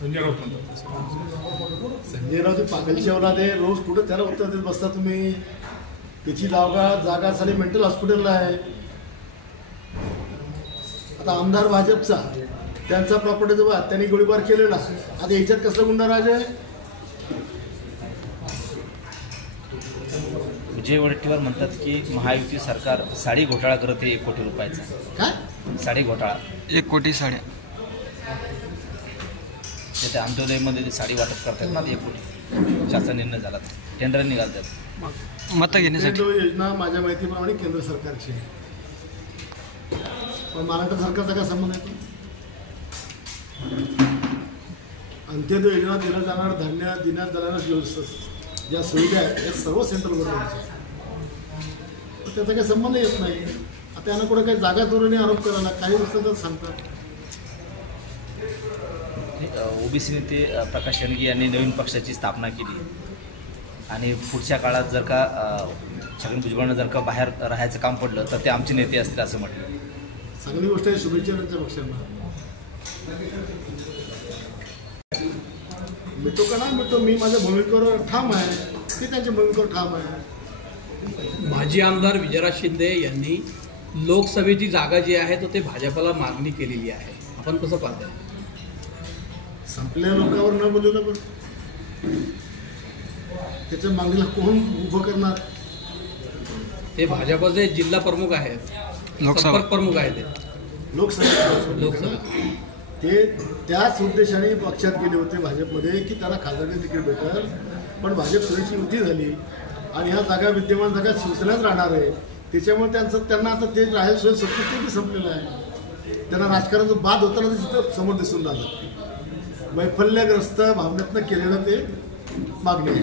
संजय राऊत म्हणतात. संजय राऊत पागलची औलाद आहे. रोज कुठं त्याला उत्तर देत बसता तुम्ही. त्याची जागा साली मेंटल हॉस्पिटलला आहे. आता आमदार भाजपचा त्यांचा प्रॉपर्टीचा वाद त्यांनी गोळीबार केलेला. आता याच्यात कसला गुंडाराज आहे? विजय वडेट्टीवार म्हणतात की महायुती सरकार साडी घोटाळा करत आहे 1 कोटी रुपयाचा. काय साडी घोटाळा? 1 कोटी साड्या त्या अंत्योदयमध्ये ते साडी वाटप करतात ना, 1 कोटी शासन निर्णय झाला, टेंडर निघालतात मतं घेण्यासाठी. योजना माझ्या माहितीप्रमाणे केंद्र सरकारची आहे, पण महाराष्ट्र सरकारचा काय संबंध आहे? अंत्योदय योजना दिलं जाणार धान्य देण्यात जाणाऱ्या ज्या सुविधा आहेत त्या सर्व सेंट्रल गव्हर्नमेंटच्या, त्याचा काही संबंध येत नाही. आता यांना कुठे काही जागा चोरीने आरोप करायला काही गोष्टी तर सांगतात. ओबीसी नेते प्रकाश शेंडगे यांनी नवीन पक्षाची स्थापना केली आणि पुढच्या काळात जर का छगन भुजबळांना जर का बाहेर राहायचं काम पडलं तर ते आमचे नेते असतील असं म्हटलं. चांगली गोष्ट आहे. शुभेच्छा त्यांच्या पक्षांना. मिळतो का नाही मिळतो, मी माझ्या भूमिकेवर ठाम आहे, ते त्यांच्या भूमिकेवर ठाम आहे. माजी आमदार विजयराज शिंदे यांनी लोकसभेची जागा जी आहे तो ते भाजपला मागणी केलेली आहे. आपण कसं पाहताय? संपलेल्या लोकांवर न बोललेलं पण त्याच्या मागणीला कोण उभं करणार? ते भाजपचे जिल्हा प्रमुख आहेत, संपर्क प्रमुख आहेत. लोकसभा ते त्याच उद्देशाने पक्षात गेले होते भाजपमध्ये की त्याला खासदारकी तिकीट भेटेल, पण भाजप सोयीची युती झाली आणि ह्या जागा विद्यमान जागा शिवसेनेच राहणार आहे. त्याच्यामुळे त्यांना आता ते राहायला सोय सत्य संपलेलं आहे. त्यांना राजकारणाचा बाद होताना तिथं समोर दिसून राहिलं. वैफल्यग्रस्त भावनेतनं केलेलं ते मागणी आहे.